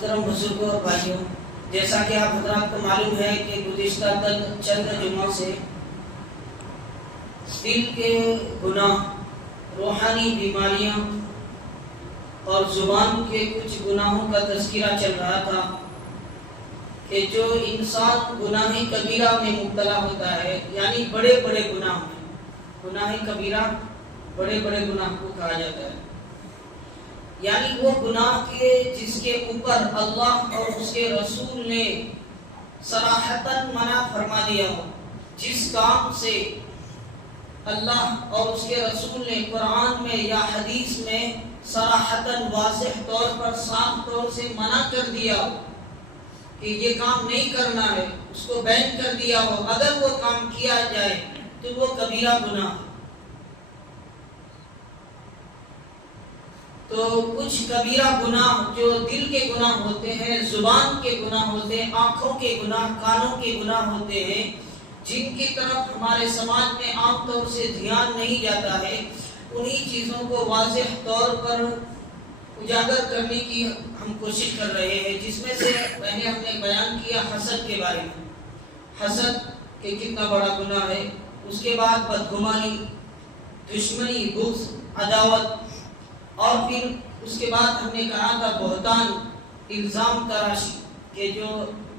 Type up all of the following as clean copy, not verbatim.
محترم بزرگوں اور بھائیوں، جیسا کہ آپ حضرات کو معلوم ہے کہ گزشتہ چند جمعوں سے دل کے گناہ، روحانی بیماریاں اور زبان کے کچھ گناہوں کا تذکرہ چل رہا تھا کہ جو انسان گناہ کبیرہ میں مبتلا ہوتا ہے، یعنی بڑے بڑے گناہ میں، گناہ کبیرہ بڑے بڑے گناہ کو کہا جاتا ہے، یعنی وہ گناہ کے جس کے اوپر اللہ اور اس کے رسول نے صراحتاً منع فرما دیا ہو، جس کام سے اللہ اور اس کے رسول نے قرآن میں یا حدیث میں صراحتاً واضح طور پر صاف طور سے منع کر دیا ہو کہ یہ کام نہیں کرنا ہے، اس کو بین کر دیا ہو، اگر وہ کام کیا جائے تو وہ کبیرہ گناہ ہے۔ تو کچھ کبیرہ گناہ جو دل کے گناہ ہوتے ہیں، زبان کے گناہ ہوتے ہیں، آنکھوں کے گناہ، کانوں کے گناہ ہوتے ہیں، جن کی طرف ہمارے سماج میں عام طور سے دھیان نہیں جاتا ہے، انہی چیزوں کو واضح طور پر اجاگر کرنے کی ہم کوشش کر رہے ہیں، جس میں سے پہلے ہم نے بیان کیا حسد کے بارے میں، حسد کہ کتنا بڑا گناہ ہے، اس کے بعد بدگمانی، دشمنی، بغض، عداوت، اور پھر اس کے بعد ہم نے کہا تھا بہتان، الزام تراشی، کہ جو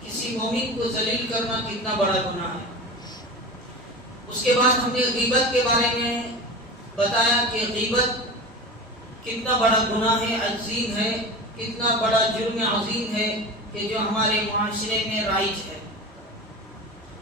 کسی مومن کو ذلیل کرنا کتنا بڑا گناہ ہے۔ اس کے بعد ہم نے غیبت کے بارے میں بتایا کہ غیبت کتنا بڑا گناہ ہے، عظیم ہے، کتنا بڑا جرم عظیم ہے کہ جو ہمارے معاشرے میں رائج ہے،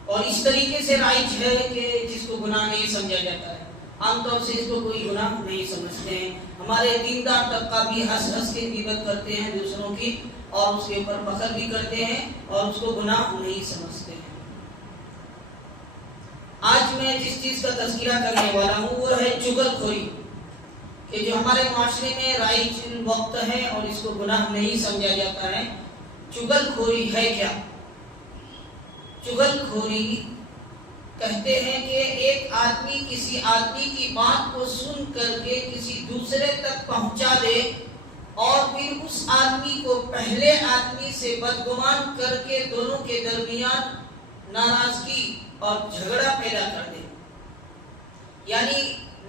اور اس طریقے سے رائج ہے کہ جس کو گناہ نہیں سمجھا جاتا ہے، عام طور سے اس کو کوئی گناہ نہیں سمجھتے ہیں۔ ہمارے دیندار طبقہ بھی ہنس ہنس کے غیبت کرتے ہیں دوسروں کی، اور اس کے اوپر فخر بھی کرتے ہیں اور اس کو گناہ نہیں سمجھتے ہیں۔ آج میں جس چیز کا تذکرہ کرنے والا ہوں وہ ہے چغل خوری، کہ جو ہمارے معاشرے میں رائج وقت ہے اور اس کو گناہ نہیں سمجھا جاتا ہے۔ چغل خوری ہے کیا؟ چغل خوری کہتے ہیں کہ ایک آدمی کسی آدمی کی بات کو سن کر کے کسی دوسرے تک پہنچا دے اور پھر اس آدمی کو پہلے آدمی سے بدگمان کر کے دونوں کے درمیان ناراضگی اور جھگڑا پیدا کر دے۔ یعنی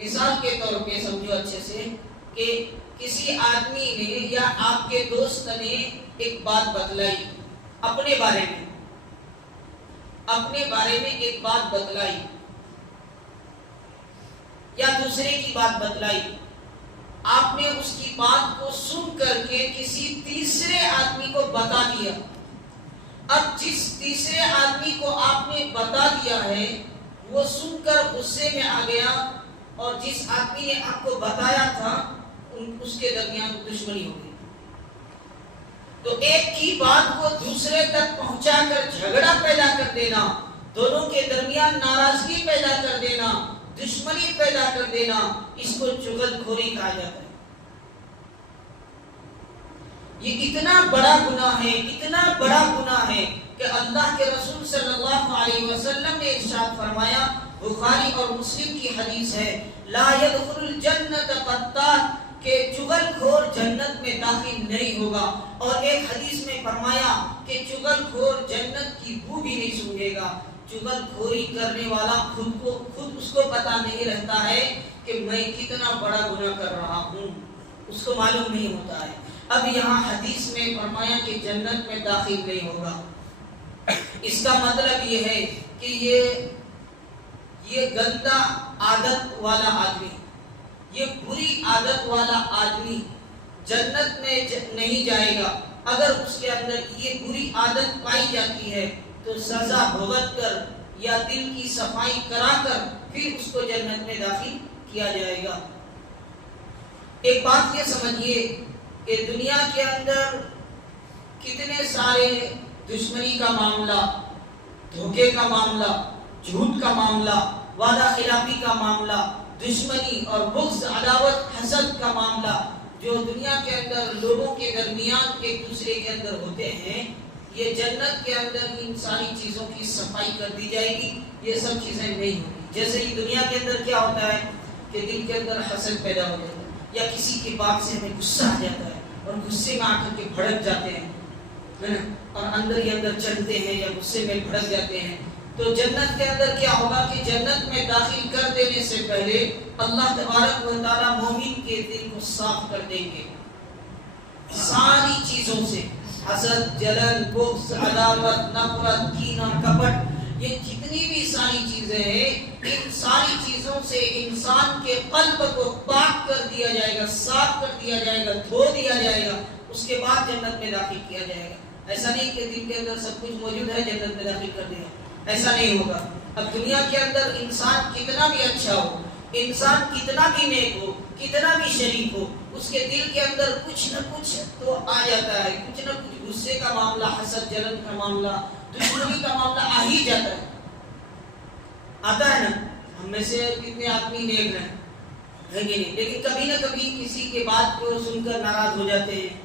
مثال کے طور پہ سمجھو اچھے سے کہ کسی آدمی نے یا آپ کے دوست نے ایک بات بتلائی اپنے بارے میں ایک بات بتلائی یا دوسرے کی بات بتلائی، آپ نے اس کی بات کو سن کر کے کسی تیسرے آدمی کو بتا دیا۔ اب جس تیسرے آدمی کو آپ نے بتا دیا ہے وہ سن کر غصے میں آ گیا، اور جس آدمی نے آپ کو بتایا تھا اس کے درمیان دشمنی ہو گئی۔ تو ایک کی بات کو دوسرے تک پہنچا کر جھگڑا پیدا کر دینا، دونوں کے درمیان ناراضگی پیدا کر دینا، دشمنی پیدا کر دینا، اس کو چغل خوری کہا جاتا ہے۔ یہ اتنا بڑا گناہ ہے، اتنا بڑا گناہ ہے کہ اللہ کے رسول صلی اللہ علیہ وسلم نے ارشاد فرمایا، بخاری اور مسلم کی حدیث ہے، لا يدخل الجنت قطات، کہ چغل خور جنت میں داخل نہیں ہوگا، اور ایک حدیث میں فرمایا کہ چغل خور جنت کی بو بھی نہیں سونگھے گا۔ چغل خوری کرنے والا خود اس کو پتا نہیں رہتا ہے کہ میں کتنا بڑا گناہ کر رہا ہوں، اس کو معلوم نہیں ہوتا ہے۔ اب یہاں حدیث میں فرمایا کہ جنت میں داخل نہیں ہوگا، اس کا مطلب یہ ہے کہ یہ گندا عادت والا آدمی، یہ بری عادت والا آدمی جنت میں نہیں جائے گا۔ اگر اس کے اندر یہ بری عادت پائی جاتی ہے تو سزا بھگت کر یا دل کی صفائی کرا کر پھر اس کو جنت میں داخل کیا جائے گا۔ ایک بات یہ سمجھیے کہ دنیا کے اندر کتنے سارے دشمنی کا معاملہ، دھوکے کا معاملہ، جھوٹ کا معاملہ، وعدہ خلافی کا معاملہ، دشمنی اور بغض، عداوت، حسد کا معاملہ جو دنیا کے اندر لوگوں کے درمیان ایک دوسرے کے اندر ہوتے ہیں، یہ جنت کے اندر ان ساری چیزوں کی صفائی کر دی جائے گی، یہ سب چیزیں نہیں ہوگی۔ جیسے کہ دنیا کے اندر کیا ہوتا ہے کہ دل کے اندر حسد پیدا ہو جاتا ہے، یا کسی کی بات سے ہمیں غصہ آ جاتا ہے اور غصے میں آ کر کے بھڑک جاتے ہیں، ہے نا، اور اندر ہی اندر چلتے ہیں یا غصے میں بھڑک جاتے ہیں، تو جنت کے اندر کیا ہوگا کہ جنت میں داخل کر دینے سے پہلے اللہ تبارک و تعالیٰ مومن کے دل کو صاف کر دیں گے ساری چیزوں سے، حسد، جلن، بغض، عداوت، نفرت، کینہ، کپٹ، یہ جتنی بھی ساری چیزیں ہیں، ان ساری چیزوں سے انسان کے قلب کو پاک کر دیا جائے گا، صاف کر دیا جائے گا، دھو دیا جائے گا، اس کے بعد جنت میں داخل کیا جائے گا۔ ایسا نہیں کہ دل کے اندر سب کچھ موجود ہے جنت میں داخل کر دیا، ایسا نہیں ہوگا۔ اب دنیا کے اندر انسان کتنا بھی اچھا ہو، انسان کتنا بھی نیک ہو، کتنا بھی شریف ہو، اس کے دل کے اندر کچھ نہ کچھ تو آ جاتا ہے، کچھ نہ کچھ غصے کا معاملہ، حسد، جلن کا معاملہ، دشمنی کا معاملہ آ ہی جاتا ہے، آتا ہے نا۔ ہم میں سے کتنے آدمی نیک ہیں کہ نہیں، لیکن کبھی نہ کبھی کسی کے بات کو سن کر ناراض ہو جاتے ہیں،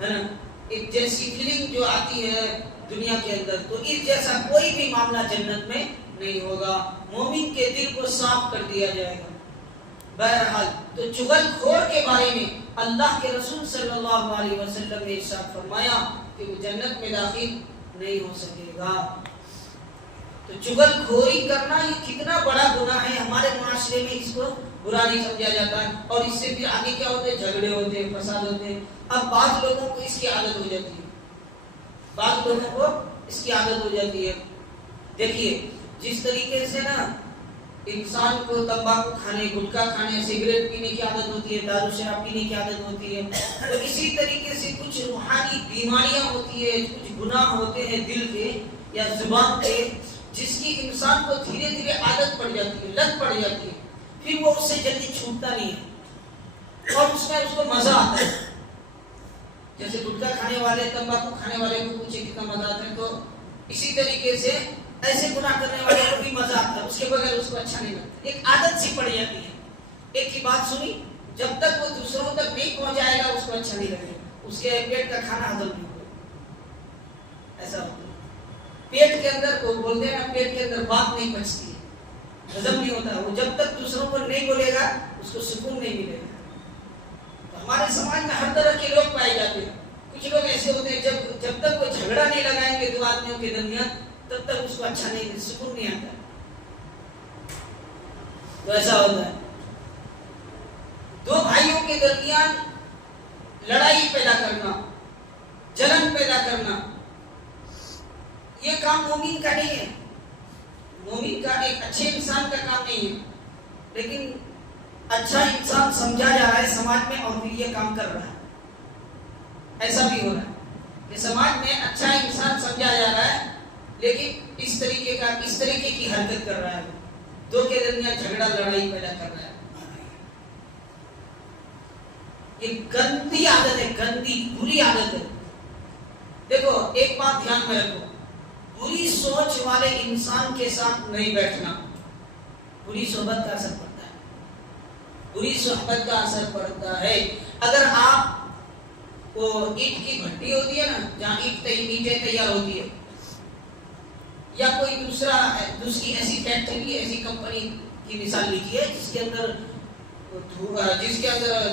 ہے نا۔ ایک جیسی فیلنگ جو آتی ہے دنیا کے اندر، تو اس جیسا کوئی بھی معاملہ جنت میں نہیں ہوگا، مومن کے دل کو صاف کر دیا جائے گا۔ بہرحال تو چغل خور کے بارے میں اللہ کے رسول صلی اللہ علیہ وسلم نے ارشاد فرمایا کہ وہ جنت میں داخل نہیں ہو سکے گا۔ تو چغل خوری کرنا یہ کتنا بڑا گناہ ہے، ہمارے معاشرے میں اس کو برا نہیں سمجھا جاتا ہے، اور اس سے پھر آگے کیا ہوتے ہیں، جھگڑے ہوتے ہیں، فساد ہوتے ہیں۔ اب بعض لوگوں کو اس کی عادت ہو جاتی ہے، بعض لوگوں کو اس کی عادت ہو جاتی ہے۔ دیکھیے جس طریقے سے نا انسان کو تمباکو کھانے، گٹکا کھانے، سگریٹ پینے کی عادت ہوتی ہے، دارو شراب پینے کی عادت ہوتی ہے، تو اسی طریقے سے کچھ روحانی بیماریاں ہوتی ہے، کچھ گناہ ہوتے ہیں دل کے یا زبان کے، جس کی انسان کو دھیرے دھیرے عادت پڑ جاتی ہے، لت پڑ جاتی ہے، پھر وہ اس سے جلدی چھوٹتا نہیں ہے، اور اس میں اس کو مزہ آتا ہے۔ جیسے گٹکا کھانے والے، تمباکو کھانے والے کو پوچھے کتنا مزہ آتا ہے، تو اسی طریقے سے ایسے گناہ کرنے والے کو بھی مزہ آتا ہے، اس کے بغیر اس کو اچھا نہیں لگتا، ایک عادت سی پڑ جاتی ہے۔ ایک ہی بات سنی، جب تک وہ دوسروں تک نہیں پہنچائے گا اس کو اچھا نہیں لگے گا، اس کے پیٹ کا کھانا ہضم نہیں ہوگا، ایسا ہوتا ہے۔ پیٹ کے اندر وہ بولتے ہیں نا، پیٹ کے اندر بات نہیں پچتی ہے، ہضم نہیں ہوتا، وہ جب تک دوسروں کو نہیں بولے گا اس کو سکون نہیں ملے گا۔ ہمارے سماج میں ہر طرح کے لوگ پائے جاتے ہیں، کچھ لوگ ایسے ہوتے ہیں جب تک وہ جھگڑا نہیں لگائیں گے دو آدمیوں کے درمیان تب تک اس کو اچھا نہیں، سکون نہیں آتا، تو ایسا ہوتا ہے۔ دو بھائیوں کے درمیان لڑائی پیدا کرنا، جلن پیدا کرنا، یہ کام مومن کا نہیں ہے، مومن کا، ایک اچھے انسان کا کام نہیں ہے، لیکن اچھا انسان سمجھا جا رہا ہے سماج میں اور پھر یہ کام کر رہا ہے، ایسا بھی ہو رہا ہے کہ سماج میں اچھا انسان سمجھا جا رہا ہے لیکن اس طریقے کی حرکت کر رہا ہے، دو کے درمیان جھگڑا، لڑائی پیدا کر رہا ہے۔ یہ گندی عادت ہے، گندی بری عادت ہے۔ دیکھو ایک بات دھیان میں رکھو، بری سوچ والے انسان کے ساتھ نہیں بیٹھنا، بری صحبت کا اثر پڑتا ہے، بری صحبت کا اثر پڑتا ہے۔ اگر آپ وہ اینٹ کی بھٹی ہوتی ہے نا، جہاں اینٹیں تیار ہوتی ہے، یا کوئی دوسری ایسی فیکٹری، ایسی کمپنی کی مثال لیجیے جس کے اندر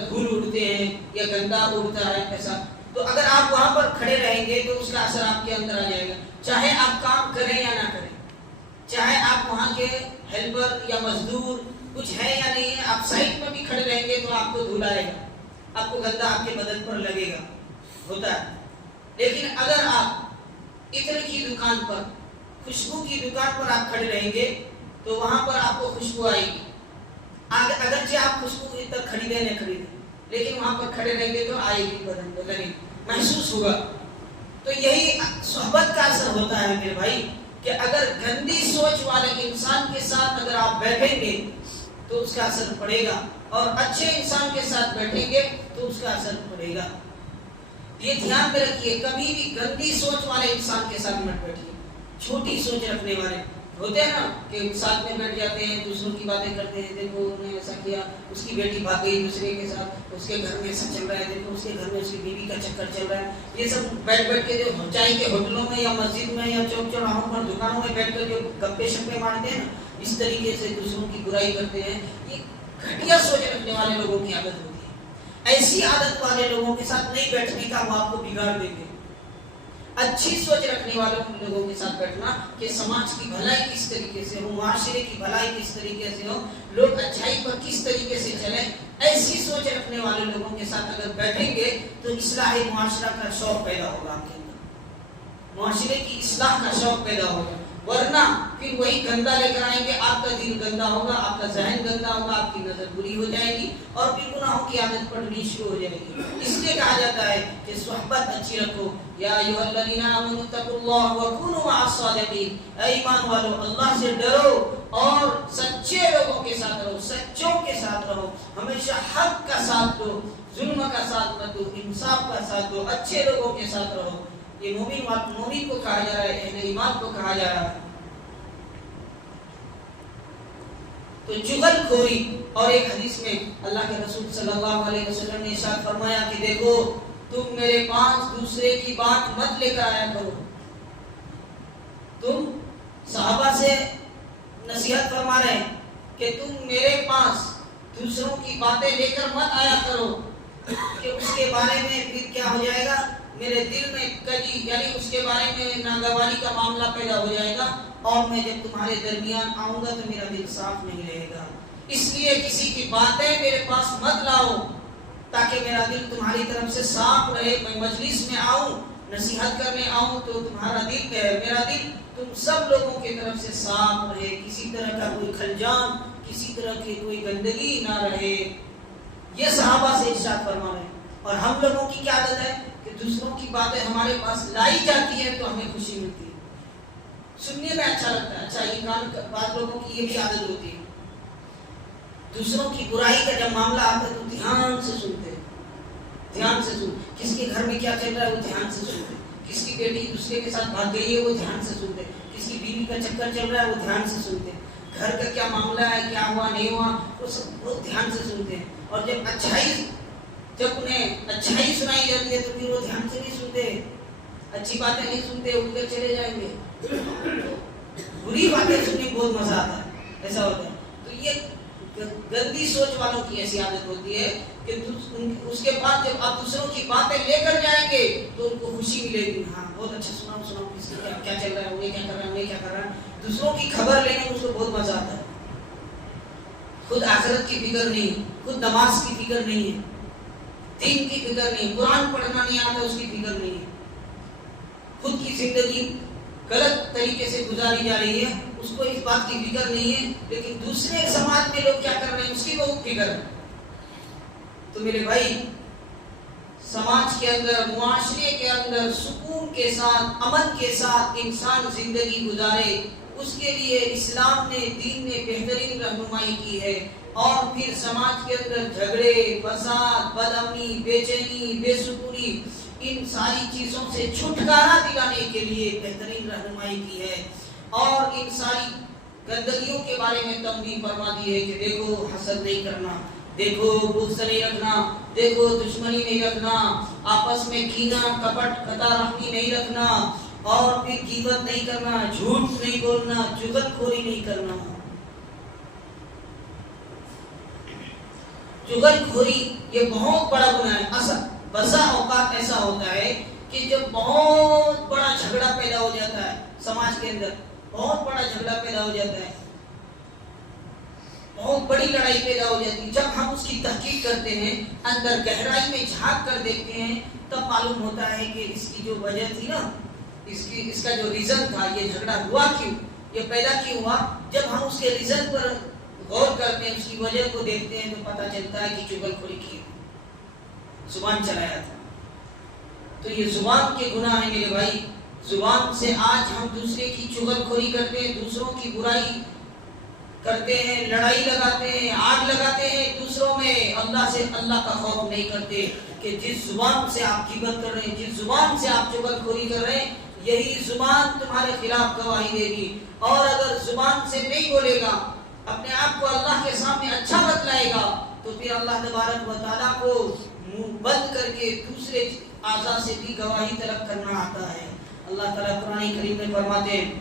دھول اڑتے ہیں یا گندا اڑتا ہے، ایسا، تو اگر آپ وہاں پر کھڑے رہیں گے تو اس کا اثر آپ کے اندر آ جائے گا، چاہے آپ کام کریں یا نہ کریں، چاہے آپ وہاں کے ہیلپر یا مزدور کچھ ہے یا نہیں ہے، آپ سائٹ میں بھی کھڑے رہیں گے تو آپ کو دھول آئے گا، آپ کو گندا آپ کے بدن پر لگے گا، ہوتا ہے۔ لیکن اگر آپ عطر کی دکان پر، خوشبو کی دکان پر آپ کھڑے رہیں گے تو وہاں پر آپ کو خوشبو آئے گی، اگرچہ آپ خوشبو عطر خریدیں نہ خریدیں، لیکن وہاں پر کھڑے رہیں گے تو آئے گی، بدن کو لگے، محسوس ہوگا۔ تو یہی صحبت کا اثر ہوتا ہے میرے بھائی، کہ اگر گندی سوچ والے انسان کے ساتھ اگر آپ بیٹھیں گے تو اس کا اثر پڑے گا، اور اچھے انسان کے ساتھ بیٹھیں گے تو اس کا اثر پڑے گا۔ یہ دھیان میں رکھیے، کبھی بھی گندی سوچ والے انسان کے ساتھ مت بیٹھیے۔ چھوٹی سوچ رکھنے والے ہوتے ہیں نا کہ ساتھ میں بیٹھ جاتے ہیں، دوسروں کی باتیں کرتے ہیں، دیکھو انہوں نے ایسا کیا، اس کی بیٹی بھاگ گئی دوسرے کے ساتھ، اس کے گھر میں ایسا چل رہا ہے، دیکھو اس کے گھر میں اس کی بیوی کا چکر چل رہا ہے، یہ سب بیٹھ کے جو چائے کے ہوٹلوں میں یا مسجد میں یا چوک چوراہوں پر دکانوں میں بیٹھ کر جو گپے شپے مارتے ہیں نا، اس طریقے سے دوسروں کی برائی کرتے ہیں، یہ گھٹیا سوچ رکھنے والے لوگوں کی عادت ہوتی ہے۔ ایسی عادت والے لوگوں کے ساتھ نہیں بیٹھنے کا وہ آپ کو بگاڑ دیں گے۔ اچھی سوچ رکھنے والوں لوگوں کے ساتھ بیٹھنا کہ سماج کی بھلائی کس طریقے سے ہو، معاشرے کی بھلائی کس طریقے سے ہو، لوگ اچھائی پر کس طریقے سے چلیں، ایسی سوچ رکھنے والے لوگوں کے ساتھ اگر بیٹھیں گے تو اصلاح معاشرہ کا شوق پیدا ہوگا آپ کے اندر، معاشرے کی اصلاح کا شوق پیدا ہوگا. ورنہ پھر وہی گندا لے کر آئیں گے، آپ کا دل گندا ہوگا، آپ کا ذہن گندا ہوگا، آپ کی نظر بری ہو جائے گی اور پھر گناہوں کی عادت پڑنی شروع ہو جائے گی. اس لیے کہا جاتا ہے کہ صحبت اچھی رکھو. یا ایھا الذین آمنوا اتقوا اللہ وکونوا مع الصادقین، اے ایمان والو اللہ سے ڈرو اور سچے لوگوں کے ساتھ رہو، سچوں کے ساتھ رہو، ہمیشہ حق کا ساتھ دو، ظلم کا ساتھ مت دو، انصاف کا ساتھ دو، اچھے لوگوں کے ساتھ رہو. یہ مومن کو کہا جا رہا ہے، اہل ایمان کو کہا جا رہا ہے. تو چغل خوری. اور ایک حدیث میں اللہ کے رسول صلی اللہ علیہ وسلم نے ارشاد فرمایا کہ دیکھو تم میرے پاس دوسرے کی بات مت لے کر آیا کرو. تم صحابہ سے نصیحت فرما رہے ہیں کہ تم میرے پاس دوسروں کی باتیں لے کر مت آیا کرو کہ اس کے بارے میں پھر کیا ہو جائے گا، میرے دل میں کجی یعنی اس کے بارے میں ناگواری کا معاملہ پیدا ہو جائے گا اور میں جب تمہارے درمیان آؤں گا تو میرا دل صاف نہیں رہے گا. اس لیے کسی کی باتیں میرے پاس مت لاؤ تاکہ میرا دل تمہاری طرف سے صاف رہے. میں مجلس میں آؤں، نصیحت کرنے آؤں تو تمہارا دل میرا دل تم سب لوگوں کی طرف سے صاف رہے، کسی طرح کا کوئی خلجان، کسی طرح کی کوئی گندگی نہ رہے. یہ صحابہ سے ارشاد فرما رہے ہیں. اور ہم لوگوں کی کیا عادت ہے کہ دوسروں کی باتیں ہمارے پاس لائی جاتی ہے تو ہمیں خوشی ملتی ہے، سننے میں اچھا لگتا ہے. اچھا یہ کام بعض لوگوں کی یہ بھی عادت ہوتی ہے، دوسروں کی برائی کا جب معاملہ آتا ہے تو دھیان سے سنتے ہیں، دھیان سے سن. کس کے گھر میں کیا چل رہا ہے وہ دھیان سے سنتے. کس کی بیٹی دوسرے کے ساتھ بھاگ گئی ہے وہ دھیان سے سنتے. کس کی بیوی کا چکر چل رہا ہے وہ دھیان سے سنتے. گھر کا کیا معاملہ ہے، کیا ہوا نہیں ہوا، وہ سب بہت دھیان سے سنتے ہیں. اور جب انہیں اچھائی سنائی جاتی ہے تو پھر وہ دھیان سے نہیں سنتے، اچھی باتیں نہیں سنتے، اٹھ کر چلے جائیں گے. بری باتیں سننے میں بہت مزہ آتا ہے، ایسا ہوتا ہے. تو یہ گندی سوچ والوں کی ایسی عادت ہوتی ہے کہ اس کے بعد جب آپ دوسروں کی باتیں لے کر جائیں گے تو ان کو خوشی ملے گی. ہاں بہت اچھا سناؤ کس کا کیا چل رہا ہے، انہیں کیا کر رہا ہے، انہیں کیا کر رہا ہے. دوسروں کی خبر لینے میں اس کو بہت مزہ آتا ہے. خود آخرت کی فکر نہیں، خود نماز کی فکر نہیں ہے، دین کی فکر نہیں، قرآن پڑھنا نہیں آتا اس کی فکر نہیں ہے. خود کی زندگی غلط طریقے سے گزاری جا رہی ہے، اس کو اس بات کی فکر نہیں ہے، لیکن دوسرے سماج میں لوگ کیا کر رہے ہیں اس کی بہت فکر ہے. تو میرے بھائی سماج کے اندر، معاشرے کے اندر سکون کے ساتھ، امن کے ساتھ انسان زندگی گزارے، اس کے لیے اسلام نے، دین نے بہترین رہنمائی کی ہے. اور پھر سماج کے اندر جھگڑے، فساد، بدامنی، بے چینی، بے سکونی، ان ساری چیزوں سے چھٹکارا دلانے کے لیے بہترین رہنمائی کی ہے. اور ان ساری گندگیوں کے بارے میں تنبیہ فرما دی ہے کہ دیکھو حسد نہیں کرنا، دیکھو بغض نہیں رکھنا، دیکھو دشمنی نہیں رکھنا، آپس میں کینہ، کپٹ، خطا رحمی نہیں رکھنا، اور پھر غیبت نہیں کرنا، جھوٹ نہیں بولنا، چغل خوری نہیں کرنا. چغل خوری یہ بہت بڑا گناہ ہے. اصل بسا اوقات ایسا ہوتا ہے کہ جب بہت بڑا جھگڑا پیدا ہو جاتا ہے سماج کے اندر، بہت بڑا جھگڑا پیدا ہو جاتا ہے، بہت بڑی لڑائی پیدا ہو جاتی ہے. جب ہم اس کی تحقیق کرتے ہیں، اندر گہرائی میں جھانک کر دیکھتے ہیں، تب معلوم ہوتا ہے کہ اس کی جو وجہ تھی نا، اس کا جو ریزن تھا، یہ جھگڑا ہوا کیوں، یہ پیدا کیوں ہوا. جب ہم اس کے ریزن پر غور کرتے ہیں، اس کی وجہ کو دیکھتے ہیں تو پتہ چلتا ہے کہ چغل خوری کی، زبان چلایا تھا. تو یہ زبان کے گناہ ہیں میرے بھائی. زبان سے آج ہم دوسرے کی چغل خوری کرتے ہیں، دوسروں کی برائی کرتے ہیں، لڑائی لگاتے ہیں، آگ لگاتے ہیں دوسروں میں. اللہ کا خوف نہیں کرتے کہ جس زبان سے آپ غیبت کر رہے ہیں، جس زبان سے آپ چغل خوری کر رہے ہیں، یہی زبان تمہارے خلاف گواہی دے گی. اور اگر زبان سے نہیں بولے گا، اپنے آپ کو اللہ کے سامنے اچھا بتلائے گا، تو پھر اللہ تبارک و تعالیٰ کو منہ بند کر کے دوسرے اعضاء سے بھی گواہی طلب کرنا آتا ہے. اللہ تعالیٰ قرآن کریم میں فرماتے ہیں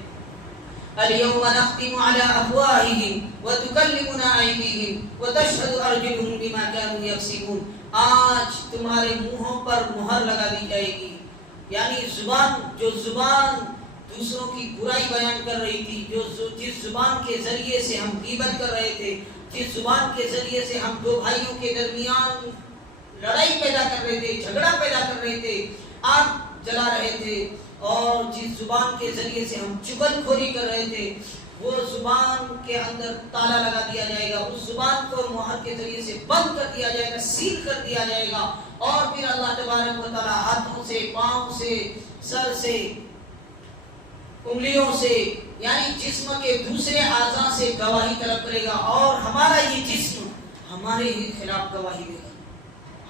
اليوم نختم على افواههم وتكلمنا ايديهم وتشهد ارجلهم بما كانوا يكسبون. آج تمہارے منہوں پر مہر لگا دی جائے گی یعنی زبان، جو زبان دوسروں کی برائی بیان کر رہی تھی، جس زبان کے ذریعے سے ہم غیبت کر رہے تھے، جس زبان کے ذریعے سے ہم دو بھائیوں کے درمیان لڑائی پیدا کر رہے تھے، جھگڑا پیدا کر رہے تھے، آگ جلا رہے تھے، اور جس زبان کے ذریعے سے ہم چغل خوری کر رہے تھے، وہ زبان کے اندر تالا لگا دیا جائے گا، اس زبان کو مہر کے ذریعے سے بند کر دیا جائے گا، سیل کر دیا جائے گا، اور پھر اللہ تبارک و تعالیٰ ہاتھوں سے، پاؤں سے، سر سے، انگلیوں سے، یعنی جسم کے دوسرے اعضاء سے گواہی طلب کرے گا، اور ہمارا یہ جسم ہمارے ہی خلاف گواہی دے گا،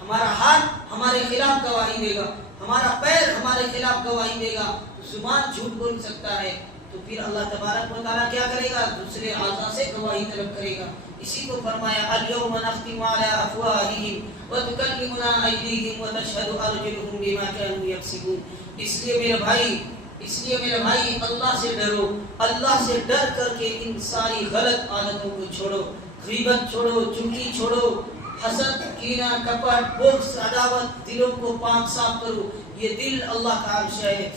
ہمارا ہاتھ ہمارے خلاف گواہی دے گا، ہمارا پیر ہمارے خلاف گواہی دے گا۔ تو زبان جھوٹ بول سکتا ہے، تو پھر اللہ تبارک و تعالیٰ کیا کرے گا؟ دوسرے اعضاء سے گواہی طلب کرے گا۔ اسی کو فرمایا الیوم نختم علی افواہہم وتکلمنا ایدیہم وتشہد ارجلہم بما کانوا یکسبون۔ اس لیے میرے بھائی اللہ سے ڈرو، اللہ سے ڈر کر کے ان ساری غلط عادتوں کو چھوڑو، غیبت چھوڑو، چغلی چھوڑو، حسد، کینہ، کپٹ، بغض، عداوت، دلوں کو پاک صاف کرو۔ یہ دل اللہ کا عرش ہے۔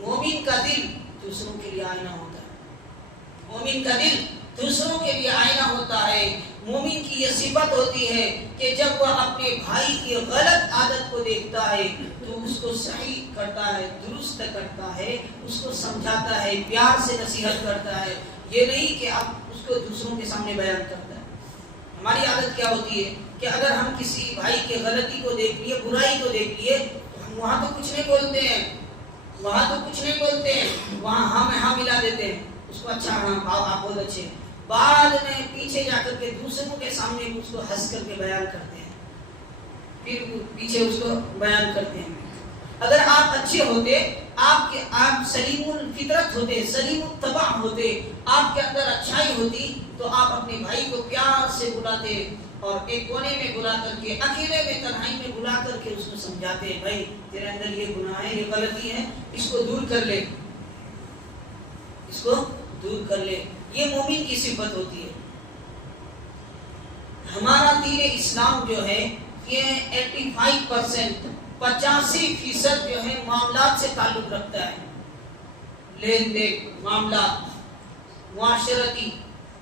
مومن کا دل دوسروں کے لیے آئینہ ہوتا ہے، مومن کا دل دوسروں کے لیے آئینہ ہوتا ہے۔ مومن کی یہ صفت ہوتی ہے کہ جب وہ اپنے بھائی کی غلط عادت کو دیکھتا ہے تو اس کو صحیح کرتا ہے، درست کرتا ہے، اس کو سمجھاتا ہے، پیار سے نصیحت کرتا ہے، یہ نہیں کہ اب اس کو دوسروں کے سامنے بیان کرتا ہے۔ ہماری عادت کیا ہوتی ہے کہ اگر ہم کسی بھائی کے غلطی کو دیکھ لیے، برائی کو دیکھ لیے، تو ہم وہاں تو کچھ نہیں بولتے ہیں، وہاں ہاں ملا دیتے ہیں اس کو، اچھا ہاں آپ بہت اچھے، بعد میں پیچھے جا کر کے دوسروں کے سامنے اس کو ہنس کر کے بیان کرتے ہیں، پھر پیچھے اس کو بیان کرتے ہیں۔ اگر آپ اچھے ہوتے، آپ سلیم الفطرت ہوتے، سلیم الطبع ہوتے، آپ کے اندر اچھائی ہوتی، تو آپ اپنے بھائی کو پیار سے بلاتے اور ایک کونے میں بلا کر کے، اکیلے میں، تنہائی میں بلا کر کے اس کو سمجھاتے، بھائی تیرے اندر یہ گناہ ہے، یہ غلطی ہے، اس کو دور کر لے، اس کو دور کر لے۔ یہ مومن کی صفت ہوتی ہے۔ ہمارا دین اسلام جو ہے یہ 85% جو ہے معاملات سے تعلق رکھتا ہے، لین دین، معاملات، معاشرتی،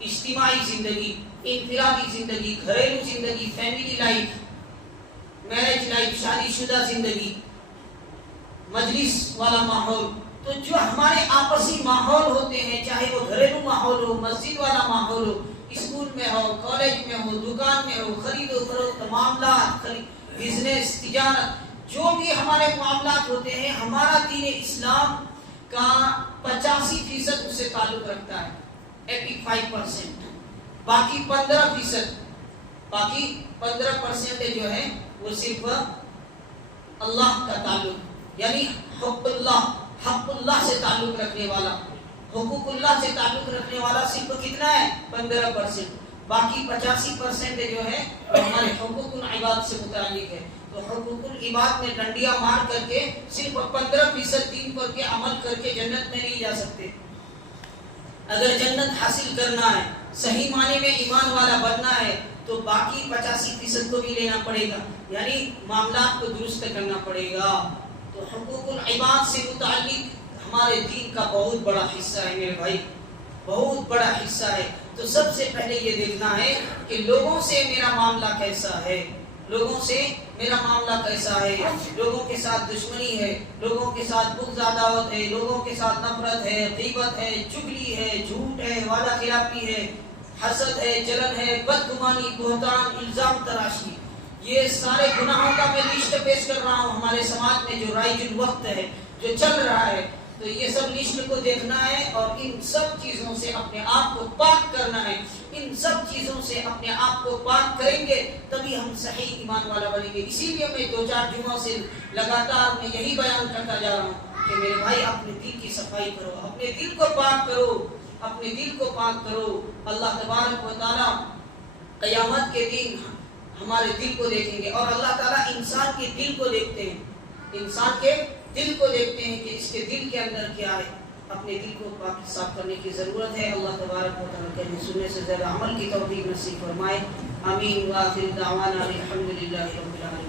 اجتماعی زندگی، انفرادی زندگی، گھریلو زندگی، فیملی لائف، میرج لائف، شادی شدہ زندگی، مجلس والا ماحول۔ تو جو ہمارے آپسی ماحول ہوتے ہیں، چاہے وہ گھریلو ماحول ہو، مسجد والا ماحول ہو، اسکول میں ہو، کالج میں ہو، دکان میں ہو، خرید و فروخت، معاملات، بزنس، تجارت، جو بھی ہمارے معاملات ہوتے ہیں، ہمارا دین اسلام کا 85% اس سے تعلق رکھتا ہے، 85%۔ باقی 15% جو ہے وہ صرف اللہ کا تعلق، یعنی حق اللہ سے تعلق رکھنے والا، حقوق اللہ سے تعلق رکھنے والا صرف کتنا ہے؟ 15%۔ باقی 85% جو ہے ہمارے حقوق العباد سے متعلق ہے۔ تو حقوق العباد میں ڈنڈیاں مار کر کے صرف 15% دین پر کے عمل کر کے جنت میں نہیں جا سکتے۔ اگر جنت حاصل کرنا ہے، صحیح معنی میں ایمان والا بننا ہے، تو باقی 85% کو بھی لینا پڑے گا، یعنی معاملات کو درست کرنا پڑے گا۔ تو حقوق العباد سے متعلق ہمارے دین کا بہت بڑا حصہ ہے میرے بھائی، بہت بڑا حصہ ہے۔ تو سب سے پہلے یہ دیکھنا ہے کہ لوگوں سے میرا معاملہ کیسا ہے، لوگوں سے میرا معاملہ کیسا ہے، لوگوں کے ساتھ دشمنی ہے، لوگوں کے ساتھ بغض عداوت ہے، لوگوں کے ساتھ نفرت ہے، غیبت ہے، چغلی ہے، جھوٹ ہے، وعدہ خلافی ہے، حسد ہے، جلن ہے، بدگمانی، بہتان، الزام تراشی، یہ سارے گناہوں کا میں لسٹ پیش کر رہا ہوں ہمارے سماج میں جو رائج الوقت ہے، جو چل رہا ہے۔ تو یہ سب لسٹ کو دیکھنا ہے اور ان سب چیزوں سے اپنے آپ کو پاک کرنا ہے۔ ان سب چیزوں سے اپنے آپ کو پاک کریں گے تبھی ہم صحیح ایمان والا بنیں گے۔ اسی لیے میں 2-4 جمعوں سے لگاتار میں یہی بیان کرتا جا رہا ہوں کہ میرے بھائی اپنے دل کی صفائی کرو، اپنے دل کو پاک کرو، اپنے دل کو پاک کرو۔ اللہ تبارک و تعالی قیامت کے دن ہمارے دل کو دیکھیں گے، اور اللہ تعالیٰ انسان کے دل کو دیکھتے ہیں، انسان کے دل کو دیکھتے ہیں کہ اس کے دل کے اندر کیا ہے۔ اپنے دل کو پاک صاف کرنے کی ضرورت ہے۔ اللہ تبارک و تعالیٰ کہنے سننے سے زیادہ عمل کی توفیق نصیب فرمائے۔ آمین۔ وآخر دعوانا الحمدللہ رب العالمین۔